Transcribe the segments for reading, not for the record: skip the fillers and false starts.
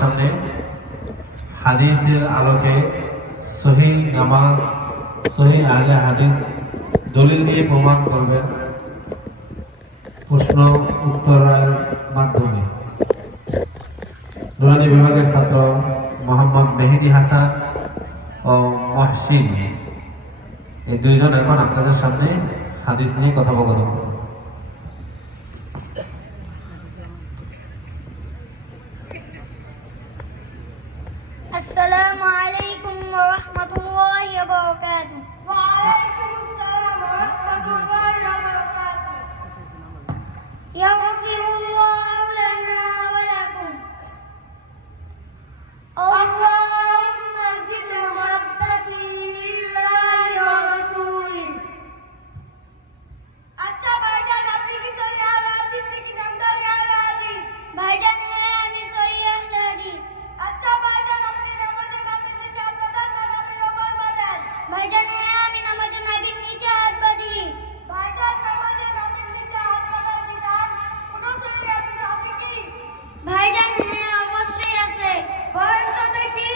সামনে হাদিসের আলোকে সহিহ নামাজ, সহিহ আহলে হাদিস দলিল দিয়ে প্রমাণ করবেন প্রশ্ন উত্তরের মাধ্যমে। নুরানি বিভাগের ছাত্র মোহাম্মদ মেহেদি হাসান ও মহসিন, এই দুইজন এখন আপনাদের সামনে হাদিস নিয়ে কথোপকথন করবেন। السلام عليكم ورحمة الله وبركاته. وعليكم السلام ورحمة الله وبركاته. يغفر الله لنا ولكم. اللهم زد محبتي لله ورسوله. अच्छा भाईजान आपने की तो यार हादिस की नामदार यार हादिस भाईजान है আমি সহিহ আহলে হাদিস। अच्छा भाईजान अपनी नमाज नामी नीचे हाथ बदल नामी ऊपर बदल ভাইজান হ্যাঁ আমি নামাজে নবীর নিচে হাত বাঁধি। भाईजान नमाज नामी नीचे हाथ बदल বিধান কোন সহি হাদিস আছে কি? ভাইজান হ্যাঁ অবশ্যই আছে। বলেন তো দেখি।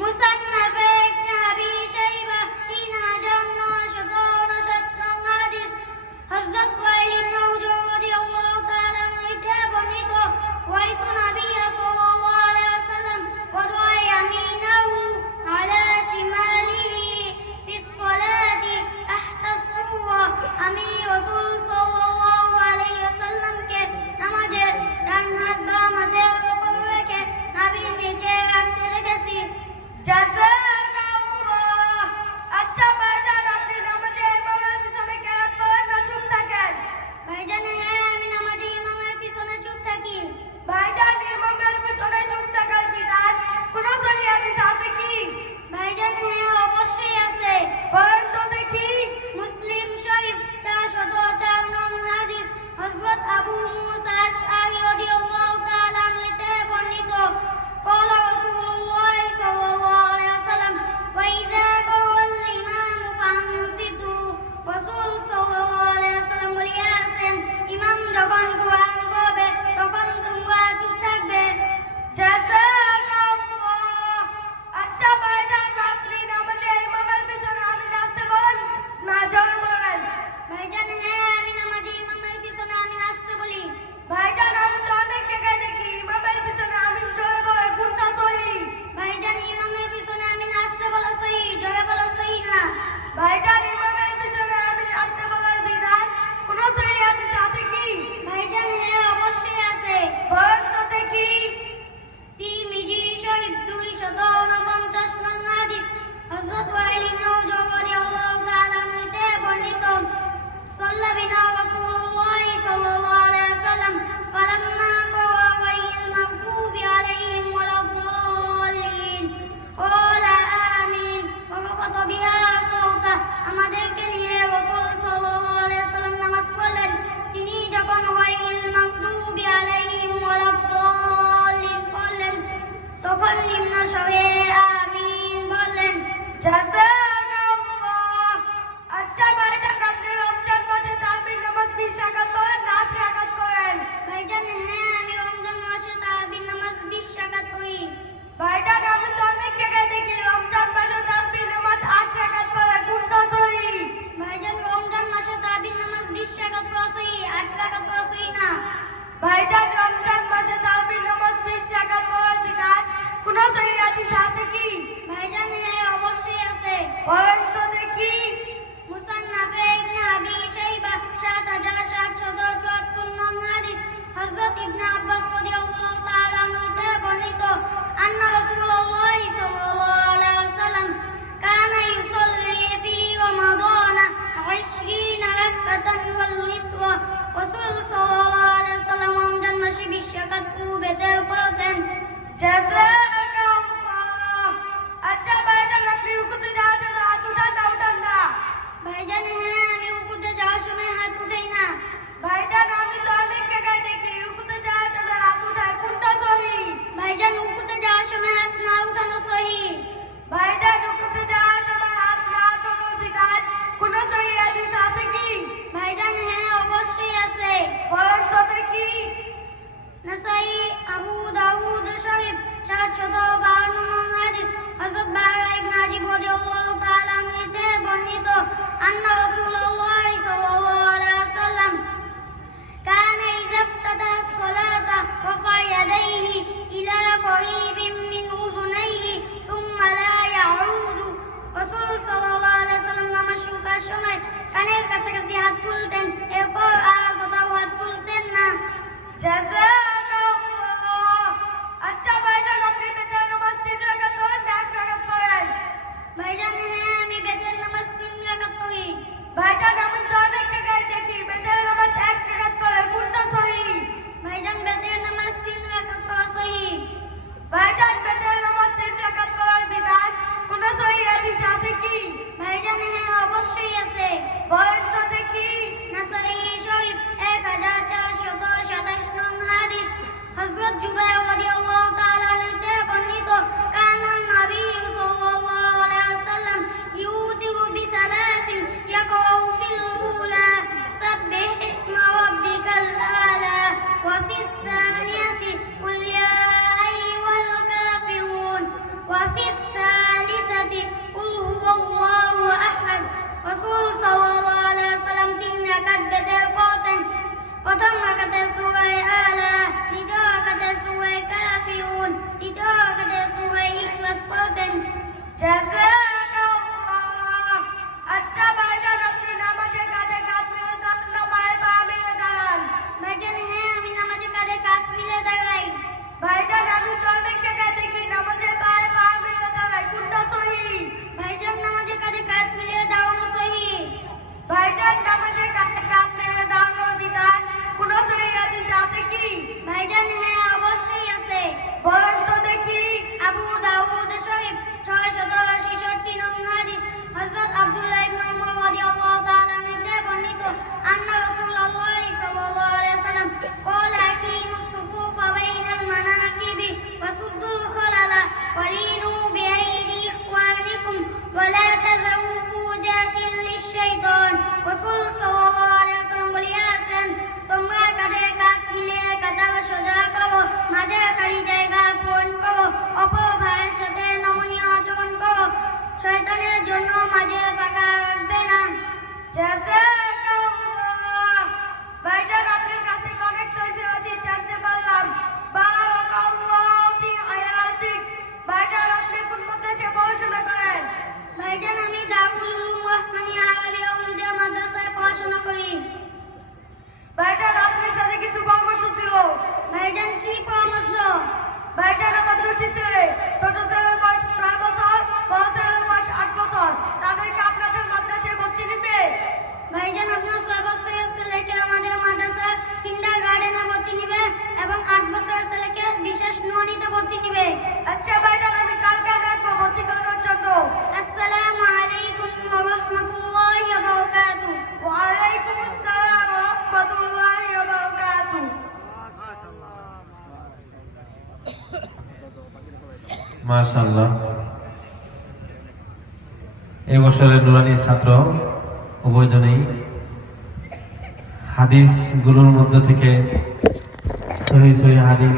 মুসান্নাফে ইবনে আবি শাইবা 3959 নং হাদিস হযরত ওয়াইল ইবনে হুজর রাদিয়াল্লাহু তাআলা হইতে বর্ণিত ওয়াইতু নবী সাল্লাল্লাহু আলাইহি ওয়াসাল্লাম ওয়াদা ইয়ামিনাহু আলা শিমালিহি ফিস সালাতি তাহতা সুরা। আমি রাসূল সাল্লাল্লাহু আলাইহি ওয়াসাল্লামকে নামাজে ডান হাত বাম হাতের উপর রেখে নবীর নিচে রাখতে দেখেছি। জাযাকাল্লাহ। अच्छा भाईजान अपनी नमाजे इमाমের পিছনে কেরাত পড়েন না চুপ থাকেন? ভাইজান হ্যাঁ আমি নামাজে ইমামের পিছনে চুপ থাকি। ভাইজান ইমামের পিছনে চুপ থাকার বিধান কোন সহি হাদিস আছে কি? ভাইজান হ্যাঁ অবশ্যই আছে। বলেন তো দেখি। মুসলিম শরীফ 404 নং হাদিস হযরত আবু মুসা আশআরী রাদিয়াল্লাহু তাআলা হতে বর্ণিত قال رسول الله صلى الله عليه وسلم وإذا قرأ الإمام فأنصتوا। রাসূল সাল্লাল্লাহু আলাইহি ওয়াসাল্লাম বলেছেন ইমাম যখন কোরআন পড়বে তখন তোমরা চুপ থাকবে। জাযাকাল্লাহ। अच्छा भाईजान আপনি নামাজে ইমামের পিছনে আমি নাচতে বলেন না জোরে বলেন? ভাইজান হ্যাঁ আমি নামাজে ইমামের পিছনে আমি নাচতে বলি। ভাইজান আমি তো অনেক জায়গায় দেখি ইমামের পিছনে আমি জোরে বলে কোনটা সহি? ভাইজান ইমামের পিছনে আমি নাচতে বলা সহি, জোরে বলা সহি না। ভাইজান ইমামের পিছনে আমি নাচতে বলার বিধান কোন সহি হাদিস আছে কি? ভাইজান হ্যাঁ অবশ্যই আছে। বলেন তো দেখি। তিরমিজি শরীফ 249 নং হাদিস হযরত ওয়াইল ইবনে হুজর রাদিয়াল্লাহু তাআলা হতে বর্ণিত সাল্লা বিনা রাসূলুল্লাহ সাল্লাল্লাহু আলাইহি ওয়াসাল্লাম ফালাম্মা ক্বারা গায়রিল মাগদুবি আলাইহিম ওয়ালাদ-দাল্লিন ক্বালা আমিন ওয়া রাফাতা বিহা সাওতা। আমাদেরকে নিয়ে রাসূল সাল্লাল্লাহু আলাইহি ওয়াসাল্লাম নামাজ পড়লেন। তিনি যখন গায়রিল মাগদুবি আলাইহিম ওয়ালাদ-দাল্লিন পড়লেন তখন নিম্ন স্বরে আমিন বললেন। জাযাকাল্লাহ। अच्छा ভাইজান আপনি রমজান মাসে তারাবির নামাজ 20 রাকাত পড়েন না 8 রাকাত পড়েন? ভাইজান হ্যাঁ আমি রমজান মাসে তারাবির নামাজ 20 রাকাত পড়ি। ভাইজান আমি তো অনেক জায়গায় দেখি রমজান মাসে তারাবির নামাজ 8 রাকাত পড়ে কোনটা সহি? ভাইজান রমজান মাসে তারাবির নামাজ 20 রাকাত পড়া সহি, 8 রাকাত পড়া সহি না। ভাইজান রমজান মাসে তারাবির নামাজ 20 রাকাত পড়ার বিধান কোন সহি হাদিস আছে কি? ভাইজান হ্যাঁ অবশ্যই আছে। বলেন তো দেখি। মুসান্নাফে ইবনে আবি শাইবা 7774 নং হাদিস হযরত ইবনে আব্বাস রাদিয়াল্লাহু তাআলা হতে বর্ণিত আন্না রাসূলুল্লাহ সাল্লাল্লাহু আলাইহি ওয়াসাল্লাম কানা ইউসাল্লি ফি রমাদান 20 রাকাতান ওয়াল ওয়িত্র। রাসূল সাল্লাল্লাহু আলাইহি ওয়াসাল্লাম রমজান মাসে 20 রাকাত বেতের পড়তেন। জাযাকাল্লাহ। अच्छा ভাইজান আপনি রুকুতে যাওয়ার জন্য হাত উঠান না উঠান না? ভাইজান হ্যাঁ আমি রুকুতে যাওয়ার সময় হাত উঠাই না। ভাইজান আমি তো অনেক জায়গায় দেখি রুকুতে যাওয়ার জন্য হাত উঠায় কোনটা সহি? ভাইজান রুকুতে যাওয়ার সময় হাত না উঠানো সহি। ভাইজান রুকুতে যাওয়ার সময় হাত না উঠানোর বিধান কোন সহি হাদিস আছে কি? ভাইজান হ্যাঁ অবশ্যই আছে। বলেন তো দেখি। নাসাই আবু দাউদ শরীফ 752 নং হাদিস হযরত বারা ইবনে আজিব রাদিয়াল্লাহু তাআলা আনহু হতে বর্ণিত আন্না রাসূলুল্লাহ সাল্লাল্লাহু আলাইহি ওয়াসাল্লাম কানা ইযা ইফতাতাহা as-সালাতা রাফা ইয়াদাইহি ইলা করিবিন মিন উযুনাইহি সুম্মা লা ইয়াউদু রাসূল সাল্লাল্লাহু আলাইহি ওয়াসাল্লাম নামাজ শুরু করার সময় কানের কাছাকাছি হাত তুলতেন, এরপর আর কোথাও হাত তুলতেন না। জাযাকাল্লাহ। আচ্ছা ভাইজান, আপনি বেতের নামাজ 3 রাকাত পড়েন না 1 রাকাত পড়েন? ভাইজান হ্যাঁ, আমি বেতের নামাজ 3 রাকাত পড়ি। ভাইজান, আমি তো অনেক জায়গায় দেখি বেতের নামাজ 1 রাকাত পড়ে, কোনটা সহি? ভাইজান বেতের নামাজ 3 রাকাত পড়া সহিহ। ভাইজান, বেতের নামাজ 3 রাকাত পড়ার বিধান কোন সহি হাদিস আছে কি? ভাইজান হ্যাঁ, অবশ্যই আছে। বলেন তো দেখি। নাসাই শরীফ 1427 নং হাদিস হযরত জুবাইর রাদিয়াল্লাহু তাআলা আনহু হতে বর্ণিত কানা নবী সাল্লাল্লাহু আলাইহি ওয়াসাল্লাম ইউতিরু বিসালাসিন ইয়াকরাউ ফিল উলা সাব্বিহ ইসমা রাব্বিকাল আলা ওয়া ফিস সানিয়াতি কুল ইয়া আইয়ুহাল কাফিরুন ওয়া ফিস সালিসাতি কুল হুয়াল্লাহু আহাদ। রাসূল সাল্লাল্লাহু আলাইহি ওয়াসাল্লাম 3 রাকাত বেতের পড়তেন। প্রথম রাকাতে সূরা আলা, দ্বিতীয় রাকাতে সূরা কাফিরুন, তৃতীয় রাকাতে সূরা ইখলাস পড়তেন। জাযাকাল্লাহ। আচ্ছা ভাইজান, আপনি নামাজে কাঁধে কাঁধ মিলে দাঁড়ান না পায়ে পা মিলে দাঁড়ান? ভাইজান হ্যাঁ, আমি নামাজে কাঁধে কাঁধ মিলে দাঁড়াই। ভাইজান, আমি তো অনেক জায়গায় দেখি নামাজে পায়ে পা মিলে দাঁড়ায়, কোনটা সহি? ভাইজান নামাজে কাঁধে কাঁধ মিলে দাঁড়ানো সহিহ। ভাইজান, নামাজে কাঁধে কাঁধ মিলে দাঁড়ানোর বিধান কোন সহি হাদিস আছে কি? ভাইজান হ্যাঁ, অবশ্যই আছে। বলেন তো দেখি। আবু দাউদ শরীফ 666 নং হাদিস হযরত আব্দুল্লাহ ইবনে উমর রাদিয়াল্লাহু তাআলা আনহু হতে বর্ণিত আন্না রাসূলুল্লাহ সাল্লাল্লাহু আলাইহি ওয়াসাল্লাম ক্বালা আকিমুস সুফুফা বাইনাল মানাকিবি ওয়াসুদ্দুল খালালা ওয়ালিনু বিআইদি ইখওয়ানিকুম ওয়া লা তাযাউ ফুজাতিন লিশ-শাইতান। রাসূল সাল্লাল্লাহু আলাইহি ওয়াসাল্লাম বলিয়াছেন, তোমরা কাঁধে কাঁধ মিলে কাতার সোজা করো, মাঝে খালি জায়গা পূরণ করো, অপর ভাইয়ের সাথে নমনীয় আচরণ করো, শয়তানের জন্য মাঝে ফাঁকা রাখবে না। জাযাকাল্লাহ। ভাইজান, আপনার কাছ থেকে অনেক সহি হাদিস জানতে পারলাম। বারাকাল্লাহু ফি হায়াতিক। ভাইজান, আপনি কোন মাদ্রাসায় পড়াশোনা করেন? ভাইজান আমি দারুল উলুম রাহমানিয়া আরবিয়া উলুদে মাদ্রাসায় পড়াশোনা করি। ভাইজান, আপনার সাথে কিছু পরামর্শ ছিল। ভাইজান কি পরামর্শ? ভাইজান, আমার 2টি ছেলে, ছোট ছেলের বয়স 6 বছর, বড় ছেলের বয়স 8 বছর। তাদেরকে আপনাদের মাদ্রাসায় ভর্তি নিবে? ভাইজান আপনার 6 বছরের ছেলেকে আমাদের মাদ্রাসার কিন্ডারগার্টেনে ভর্তি নিবে এবং 8 বছরের ছেলেকে বিশেষ নুরানিতে ভর্তি নিবে। আচ্ছা ভাইজান, আমি কালকে আসবো ভর্তি করানোর জন্য। আসসালামু আলাইকুম ওয়া রাহমাতুল্লাহি ওয়া বারাকাতুহু। ওয়া আলাইকুম আসসালাম ওয়া রাহমাতুল্লাহি ওয়া বারাকাতুহু। মাশাআল্লাহ। এই বছরের নুরানি ছাত্র উভয়জনেই হাদিসগুলোর মধ্যে থেকে সহি সহি হাদিস